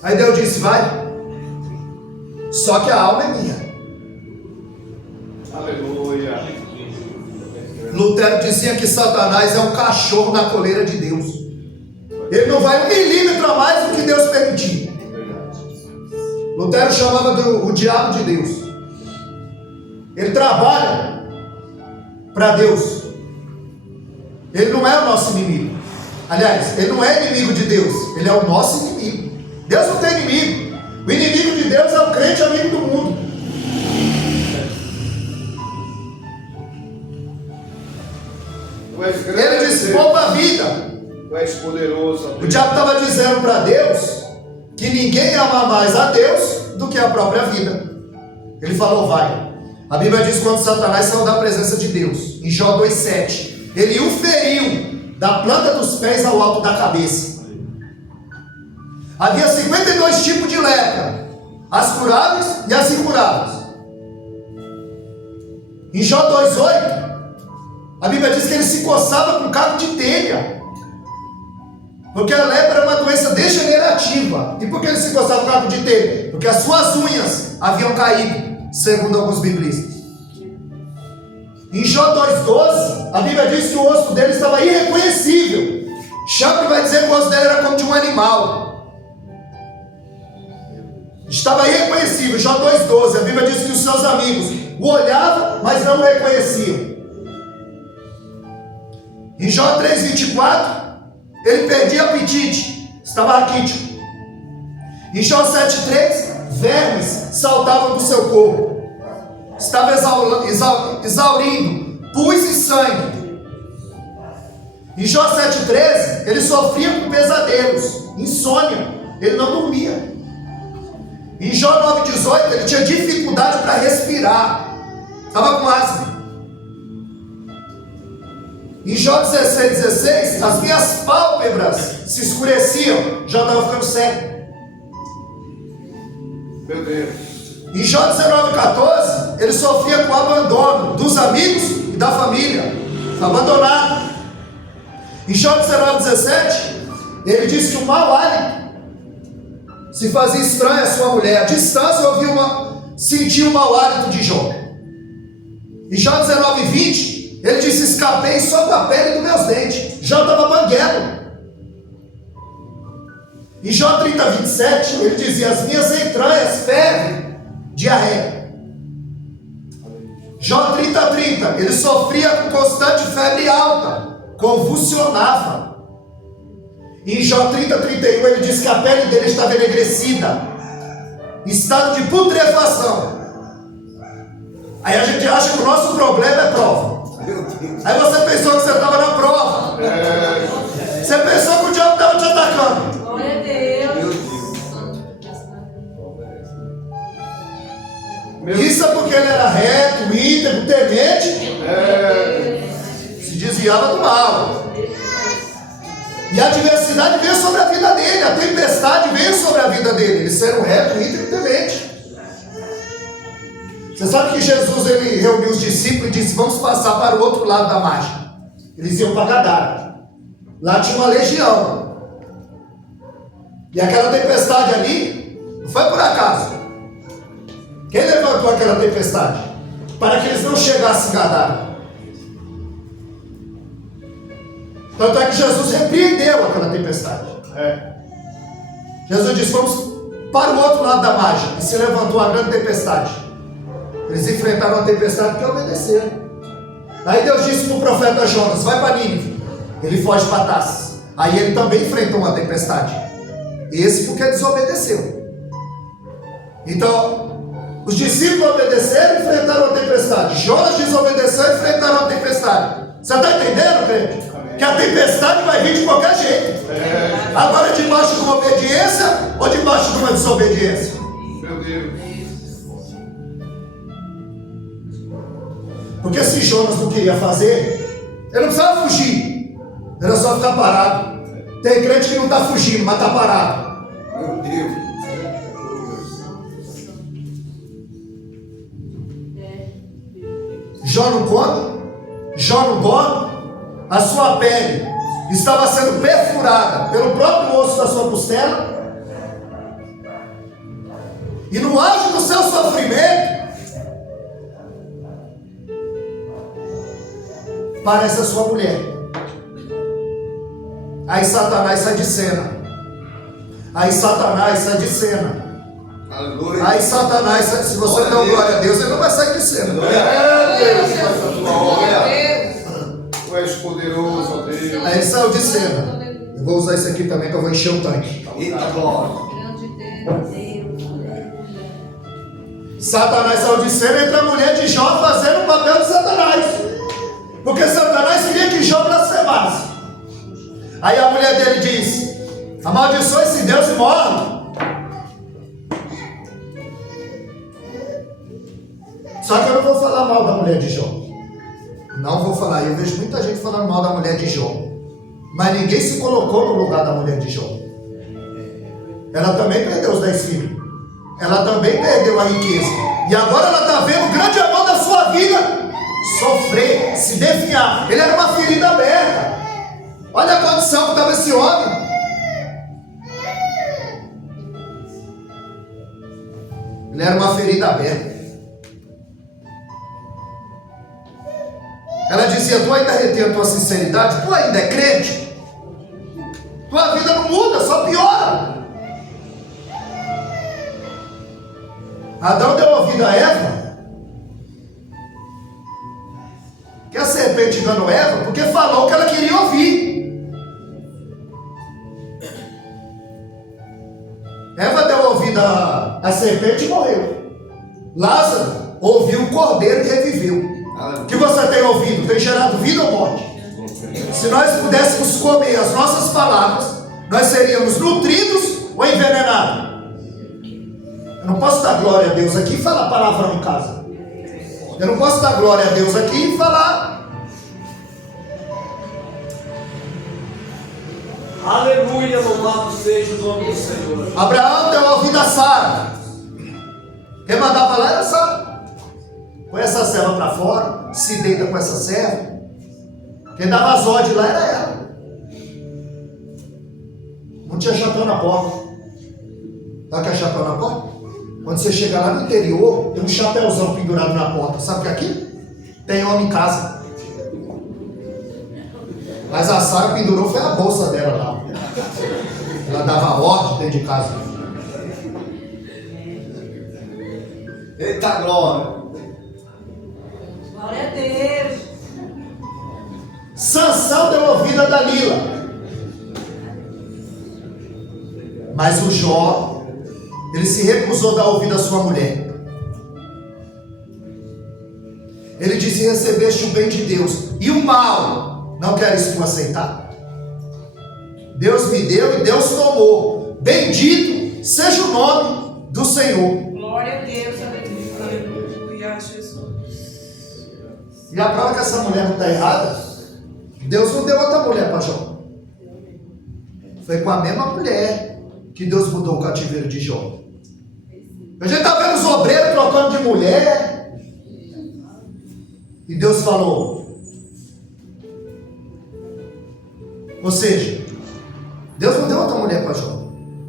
Aí Deus disse, vai, só que a alma é minha. Aleluia. Lutero dizia que Satanás é um cachorro na coleira de Deus. Ele não vai 1 milímetro a mais do que Deus permitir. Lutero chamava o diabo de Deus. Ele trabalha para Deus. Ele não é o nosso inimigo. Aliás, ele não é inimigo de Deus. Ele é o nosso inimigo. Deus não tem inimigo. O inimigo de Deus é o crente amigo do mundo. Ele disse, poupa a vida. Tu és poderoso. O diabo estava dizendo para Deus que ninguém ama mais a Deus do que a própria vida. Ele falou, vai. A Bíblia diz quando Satanás saiu da presença de Deus, em Jó 2:7, ele o feriu da planta dos pés ao alto da cabeça. Havia 52 tipos de lepra, as curáveis e as incuráveis. Em Jó 2:8, a Bíblia diz que ele se coçava com cabo de telha, porque a lepra era uma doença degenerativa. E por que ele se coçava com cabo de telha? Porque as suas unhas haviam caído, segundo alguns biblistas. Em Jó 2:12, a Bíblia diz que o rosto dele estava irreconhecível. Chambre vai dizer que o rosto dele era como de um animal. Estava irreconhecível. Jó 2:12, a Bíblia diz que os seus amigos o olhavam, mas não o reconheciam. Em Jó 3:24, ele perdia apetite, estava raquítico. Em Jó 7:3, vermes saltavam do seu corpo, estava exaurindo pus e sangue. Em Jó 7:13, ele sofria com pesadelos, insônia, ele não dormia. Em Jó 9:18, ele tinha dificuldade para respirar, estava com asma. Em Jó 16:16, as minhas pálpebras se escureciam, já estava ficando cego. Meu Deus. Em Jó 19:14, ele sofria com o abandono dos amigos e da família, abandonado. Em Jó 19:17, ele diz que o mau hálito se fazia estranho à sua mulher. À distância sentiu o mau hálito de Jó. Em Jó 19:20, ele disse: escapei só com a pele dos meus dentes. Jó estava banguelo. Em Jó 30:27, ele dizia: as minhas entranhas fervem diarreia. Jó 30:30, ele sofria com constante febre alta, convulsionava. Em Jó 30:31, ele diz que a pele dele estava enegrecida, estado de putrefação. Aí a gente acha que o nosso problema é prova. Aí você pensou que você estava na prova. Você pensou que o diabo estava te atacando. Glória a Deus. Isso é porque ele era reto, íntegro, temente, se desviava do mal. E a adversidade veio sobre a vida dele, a tempestade veio sobre a vida dele. Ele ser um reto, íntegro e temente. Você sabe que Jesus, ele reuniu os discípulos e disse: vamos passar para o outro lado da margem. Eles iam para Gadara. Lá tinha uma legião. E aquela tempestade ali não foi por acaso. Quem levantou aquela tempestade? Para que eles não chegassem em Gadara. Tanto é que Jesus repreendeu aquela tempestade. Jesus disse: vamos para o outro lado da margem. E se levantou a grande tempestade. Eles enfrentaram a tempestade porque obedeceram. Aí Deus disse para o profeta Jonas: vai para Nínive. Ele foge para Tarsis. Aí ele também enfrentou uma tempestade. Esse porque desobedeceu. Então, os discípulos obedeceram e enfrentaram a tempestade. Jonas desobedeceu e enfrentaram a tempestade. Você está entendendo, crente? Que a tempestade vai vir de qualquer jeito. Agora, debaixo de uma obediência ou debaixo de uma desobediência? Meu Deus. Porque se Jonas não queria fazer, ele não precisava fugir, era só ficar parado. Tem crente que não está fugindo, mas está parado. Meu Deus. Jó não come, Jó não dorme, a sua pele estava sendo perfurada pelo próprio osso da sua costela, e no auge do seu sofrimento, parece a sua mulher. Aí Satanás sai de cena. Aí Satanás sai de cena. Aleluia. Aí Satanás sai. Se você não der glória a Deus, ele não vai sair de cena. Deus, faz a tua obra. Tu és poderoso, ó Deus. Aí ele saiu de cena. Eu vou usar isso aqui também, que eu vou encher o tanque. Eita glória. Satanás saiu de cena, entra a mulher de Jó fazendo o papel de Satanás. Porque Satanás queria que Jó blasfemasse. Aí a mulher dele diz: amaldiçoe esse Deus e morre. Só que eu não vou falar mal da mulher de Jó. Não vou falar. Eu vejo muita gente falando mal da mulher de Jó. Mas ninguém se colocou no lugar da mulher de Jó. Ela também perdeu os 10 filhos. Ela também perdeu a riqueza. E agora ela está vendo o grande amor da sua vida sofrer, se definhar. Ele era uma ferida aberta. Olha a condição que estava esse homem. Ele era uma ferida aberta. Ela dizia: tu ainda retém a tua sinceridade? Tu ainda é crente? Tua vida não muda, só piora. Adão deu ouvido a Eva. Que a serpente enganou Eva porque falou o que ela queria ouvir. Eva deu ouvido a serpente e morreu. Lázaro ouviu o cordeiro e reviveu. O que você tem ouvido? Tem gerado vida ou morte? Se nós pudéssemos comer as nossas palavras, nós seríamos nutridos ou envenenados? Eu não posso dar glória a Deus aqui e falar palavrão em casa. Eu não posso dar glória a Deus aqui e falar. Aleluia, louvado seja o nome do Senhor. Abraão deu ouvido a Sara. Quem mandava lá era Sara. Põe essa serva para fora, se deita com essa serva. Quem dava as ordens lá era ela. tinha chapéu na porta. Sabe o que é chapéu na porta? Quando você chegar lá no interior, tem um chapéuzão pendurado na porta. Sabe o que é aqui? Tem homem em casa. Mas a Sara pendurou foi a bolsa dela lá. Ela dava ordem dentro de casa. Eita glória. Glória a Deus. Sansão deu ouvido a Dalila. Mas o Jó, ele se recusou a dar ouvido à sua mulher. Ele disse: recebeste o bem de Deus, e o mal não queres tu aceitar? Deus me deu e Deus tomou. Bendito seja o nome do Senhor. Glória a Deus. Aleluia, Jesus. E a prova que essa mulher não está errada, Deus não deu outra mulher para Jó. Foi com a mesma mulher que Deus mudou o cativeiro de Jó. A gente está vendo os obreiros trocando de mulher. E Deus falou. Ou seja, Deus não deu outra mulher para Jó.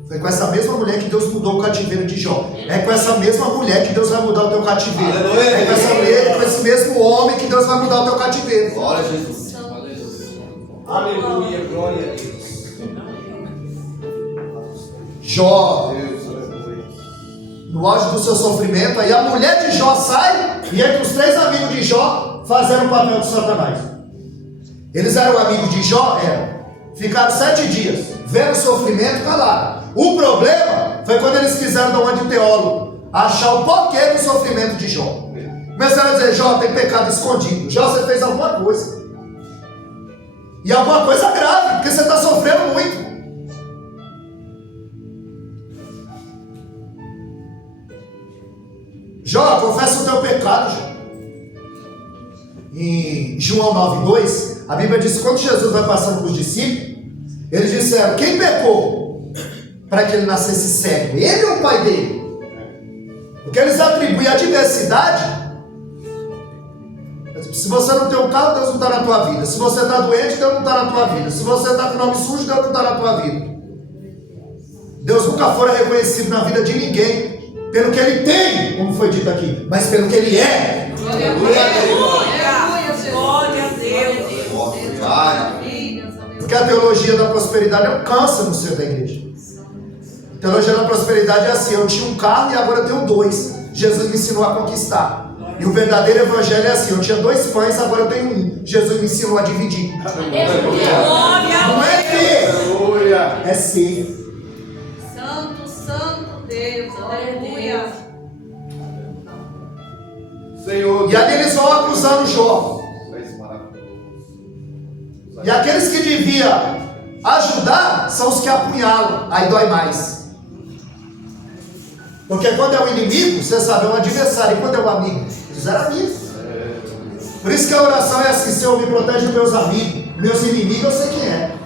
Foi com essa mesma mulher que Deus mudou o cativeiro de Jó. É com essa mesma mulher que Deus vai mudar o teu cativeiro. Aleluia. É com essa mulher, com esse mesmo homem que Deus vai mudar o teu cativeiro. Glória a Jesus. Aleluia, glória a Deus. Jó, Deus, aleluia. no auge do seu sofrimento, aí a mulher de Jó sai e entre os 3 amigos de Jó fazendo o papel de Satanás. Eles eram amigos de Jó? Eram. Ficaram 7 dias vendo o sofrimento calado. O problema foi quando eles quiseram dar uma de teólogo, achar o porquê do sofrimento de Jó. Começaram a dizer: Jó, tem pecado escondido. Jó, você fez alguma coisa. E alguma coisa grave, porque você está sofrendo muito. Jó, confessa o teu pecado, Jó. Em João 9:2, a Bíblia diz que quando Jesus vai passando para os discípulos, eles disseram: quem pecou para que ele nascesse cego? Ele ou o pai dele? Porque eles atribuem a diversidade. Se você não tem um carro, Deus não está na tua vida. Se você está doente, Deus não está na tua vida. Se você está com o nome sujo, Deus não está na tua vida. Deus nunca foi reconhecido na vida de ninguém pelo que ele tem, como foi dito aqui, mas pelo que ele é. Glória a Deus. Glória a Deus. Porque a teologia da prosperidade é um câncer no seio da igreja. A teologia da prosperidade é assim: eu tinha um carro e agora eu tenho 2. Jesus me ensinou a conquistar. E o verdadeiro evangelho é assim: eu tinha 2 pães, agora eu tenho 1. Jesus me ensinou a dividir. Não é ter, Aleluia. é ser. Santo, santo Deus. Aleluia. Senhor. E ali eles vão acusando Jó. És maravilhoso. E aqueles que deviam ajudar são os que apunhalam. Aí dói mais. Porque quando é o inimigo, você sabe, é um adversário. E quando é o amigo, eles eram amigos. Por isso que a oração é assim: Senhor, me protege dos meus amigos. Meus inimigos eu sei quem é.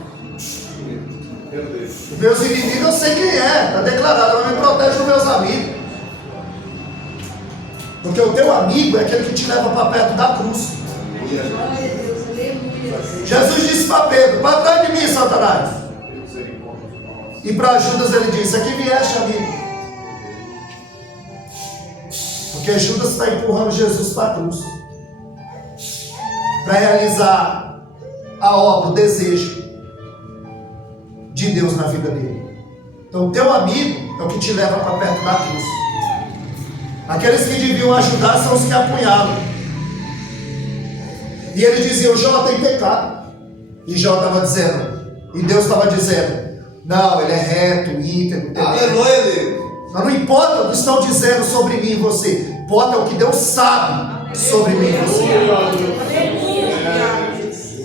Meu Deus. Meus inimigos eu sei quem é. Está declarado: ela me protege dos meus amigos. Porque o teu amigo é aquele que te leva para perto da cruz. Glória a Deus. Aleluia. Jesus disse para Pedro: para trás de mim, Satanás. E para Judas ele disse: aqui vieste, amigo. Porque Judas está empurrando Jesus para a cruz, para realizar a obra, o desejo de Deus na vida dele. Então o teu amigo é o que te leva para perto da cruz. Aqueles que deviam ajudar são os que apunhalam. E ele dizia: o Jó tem pecado. E Jó estava dizendo, e Deus estava dizendo: não, ele é reto, íntegro, temente. Aleluia, Deus. Mas não importa o que estão dizendo sobre mim e você, importa o que Deus sabe sobre mim e você.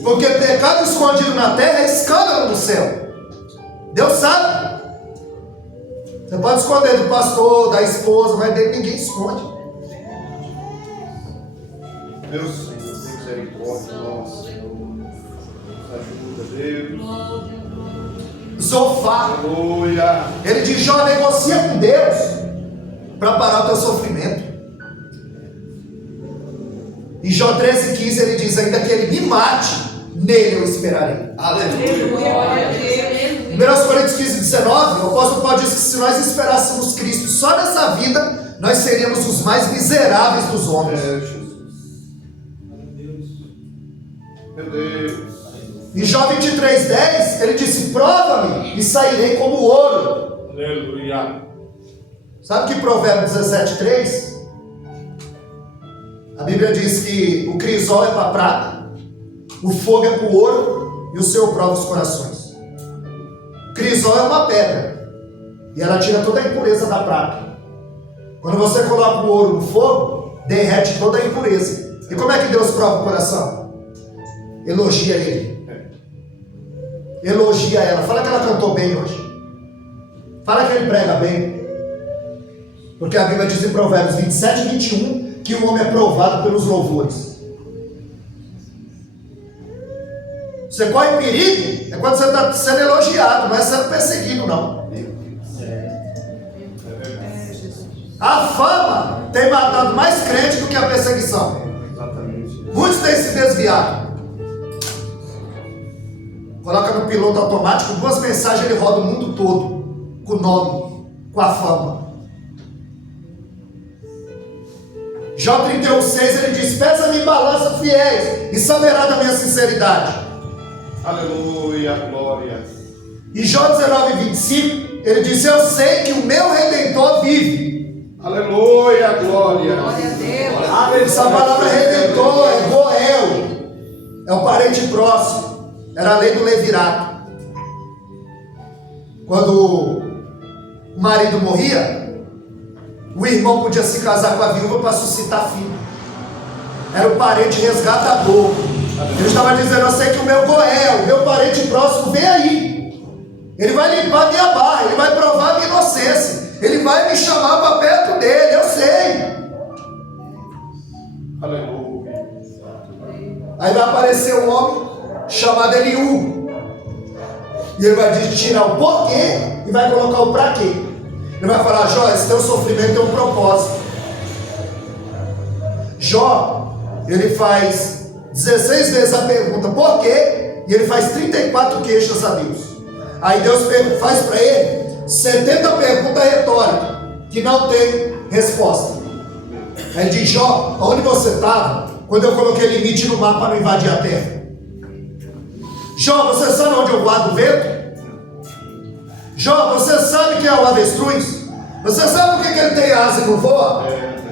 Porque pecado escondido na terra é escândalo no céu. Deus sabe. Você pode esconder do pastor, da esposa, mas dele ninguém esconde. Meu Senhor, tem misericórdia, nossa. Ajuda, Deus. Zofar. Aleluia. Ele diz: Jó, negocia com Deus para parar o teu sofrimento. Em Jó 13:15 ele diz: ainda que ele me mate, nele eu esperarei. Aleluia. Glória a Deus. 1 Coríntios 15, 19, o apóstolo Paulo diz que se nós esperássemos Cristo só nessa vida, nós seríamos os mais miseráveis dos homens. Meu Deus. Em Jó 23, 10, ele disse: prova-me e sairei como ouro. Aleluia. Sabe que Provérbios 17, 3? A Bíblia diz que o crisol é para a prata, o fogo é para o ouro e o Senhor prova os corações. O crisol é uma pedra e ela tira toda a impureza da prata. Quando você coloca o ouro no fogo, derrete toda a impureza. E como é que Deus prova o coração? Elogia ele. Elogia ela. Fala que ela cantou bem hoje. Fala que ele prega bem. Porque a Bíblia diz em Provérbios 27 e 21 que o homem é provado pelos louvores. Você corre perigo é quando você está sendo elogiado, não é sendo perseguido, não. A fama tem matado mais crente do que a perseguição. Muitos têm se desviado. Coloca no piloto automático, 2 mensagens, ele roda o mundo todo, com o nome, com a fama. Jó 31,6, ele diz: pesa-me em balança fiéis, e saberá da minha sinceridade. Aleluia, glória. E Jó 19,25, ele diz: eu sei que o meu Redentor vive. Aleluia, glória. Glória a Deus. Essa palavra Redentor é Goel, é o parente próximo. Era a lei do levirato. Quando o marido morria, o irmão podia se casar com a viúva para suscitar filho. Era o parente resgatador. Ele estava dizendo: eu sei que o meu Goel, o meu parente próximo, vem aí. Ele vai limpar minha barra, ele vai provar a minha inocência, ele vai me chamar para perto dele, eu sei. Aleluia. Aí vai aparecer um homem chamado Eliú, e ele vai tirar o porquê e vai colocar o pra quê. Ele vai falar: Jó, esse teu sofrimento tem um propósito. Jó, ele faz 16 vezes a pergunta por quê, e ele faz 34 queixas a Deus. Aí Deus faz para ele 70 perguntas retóricas que não tem resposta. Aí ele diz: Jó, onde você estava quando eu coloquei limite no mar para não invadir a terra? Jó, você sabe onde eu guardo o vento? Jó, você sabe que é o avestruz? Você sabe por que ele tem asa e não voa?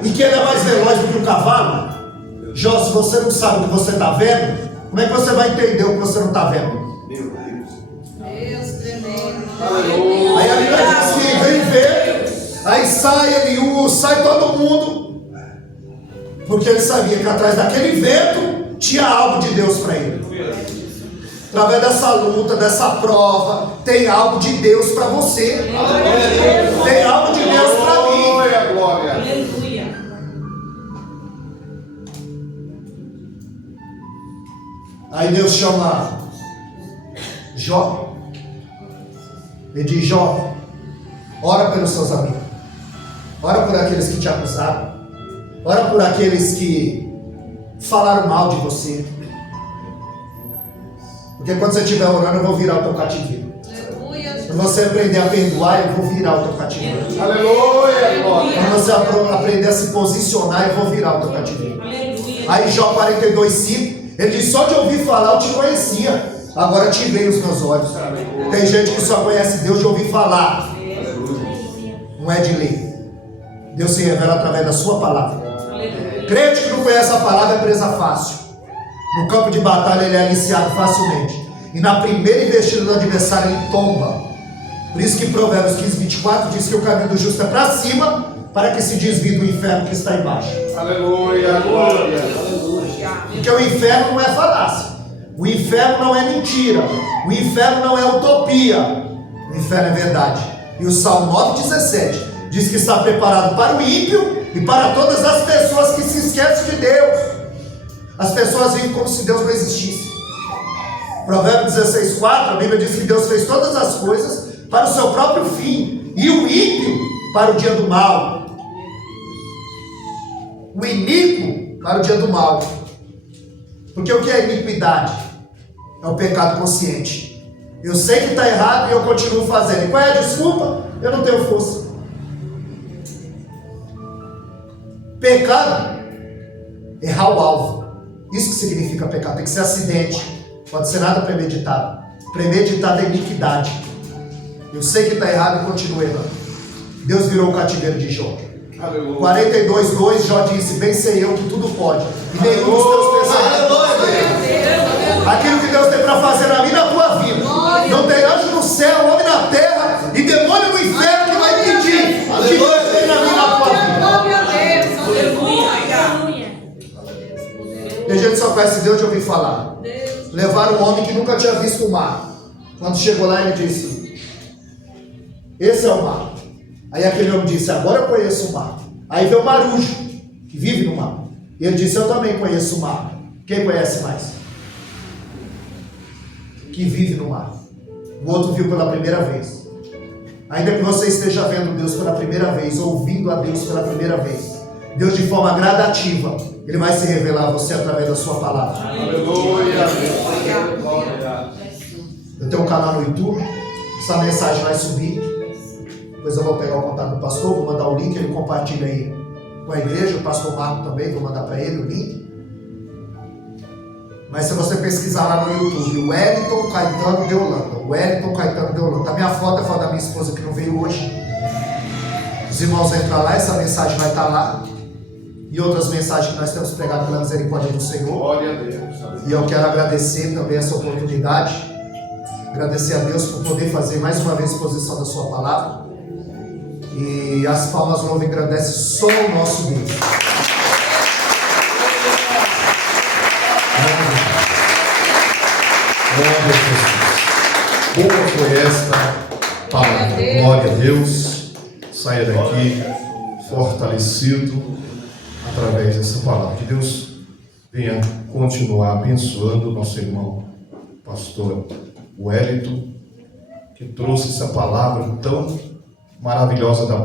E que ele é mais veloz do que o cavalo? Jó, se você não sabe o que você está vendo, como é que você vai entender o que você não está vendo? Deus tremendo. Aí a Bíblia diz que vem ver, aí sai Eliú, sai todo mundo, porque ele sabia que atrás daquele vento tinha algo de Deus para ele. Através dessa luta, dessa prova, tem algo de Deus para você. Tem algo de Deus para mim. Glória, glória. Aleluia. Aí Deus chama Jó. Ele diz: Jó, ora pelos seus amigos. Ora por aqueles que te acusaram. Ora por aqueles que falaram mal de você. Porque quando você estiver orando, eu vou virar o teu cativeiro. Aleluia. Quando você aprender a perdoar, eu vou virar o teu cativeiro. Aleluia, glória. Quando você aprender a se posicionar, eu vou virar o teu cativeiro. Aleluia. Aí Jó 42,5, ele diz: só de ouvir falar eu te conhecia, agora te veio os meus olhos. Tem gente que só conhece Deus de ouvir falar, não é de ler. Deus se revela através da sua palavra. Crente que não conhece a palavra é presa fácil. No campo de batalha ele é aliciado facilmente, e na primeira investida do adversário ele tomba. Por isso que Provérbios 15, 24 diz que o caminho do justo é para cima, para que se desvie do inferno que está embaixo. Aleluia, glória. Porque o inferno não é falácia, o inferno não é mentira, o inferno não é utopia, o inferno é verdade. E o Salmo 9,17 diz que está preparado para o ímpio e para todas as pessoas que se esquecem de Deus. As pessoas vivem como se Deus não existisse. Provérbios 16,4, a Bíblia diz que Deus fez todas as coisas para o seu próprio fim, e o ímpio para o dia do mal. O iníquo para o dia do mal. Porque o que é iniquidade? É o pecado consciente. Eu sei que está errado e eu continuo fazendo. E qual é a desculpa? Eu não tenho força. Pecado, errar o alvo. Isso que significa pecado. Tem que ser acidente. Pode ser nada premeditado. Premeditado é iniquidade. Eu sei que está errado e continuo errando. Deus virou o cativeiro de Jó. 42:2, Jó disse: bem sei eu que tudo pode, e nenhum dos teus pensamentos. Aquilo que Deus tem para fazer na minha e na tua vida. Não tem anjo no céu, homem na terra e demônio no inferno que vai impedir o que Deus tem na minha e na tua vida. Tem gente que só conhece Deus de ouvir falar. Levaram um homem que nunca tinha visto o mar. Quando chegou lá, ele disse: esse é o mar. Aí aquele homem disse: agora eu conheço o mar. Aí veio o marujo, que vive no mar. E ele disse: eu também conheço o mar. Quem conhece mais? Que vive no mar. O outro viu pela primeira vez. Ainda que você esteja vendo Deus pela primeira vez, ouvindo a Deus pela primeira vez, Deus de forma gradativa, Ele vai se revelar a você através da sua palavra. Aleluia. Eu tenho um canal no YouTube, essa mensagem vai subir. Depois eu vou pegar o contato do pastor, vou mandar o link, ele compartilha aí com a igreja, o pastor Marco também, vou mandar para ele o link. Mas se você pesquisar lá no YouTube, Wellington Caetano de Holanda, Wellington Caetano de Holanda, a minha foto é a foto da minha esposa que não veio hoje. Os irmãos entram lá, essa mensagem vai estar lá. E outras mensagens que nós temos pregado pela misericórdia do Senhor. Glória a Deus. E eu quero agradecer também essa oportunidade. Agradecer a Deus por poder fazer mais uma vez exposição da sua palavra. E as palmas louvam e engrandecem só o nosso Deus. Boa foi esta palavra. Glória a Deus. Saia daqui fortalecido através dessa palavra. Que Deus venha continuar abençoando o nosso irmão pastor Wellington, que trouxe essa palavra tão maravilhosa da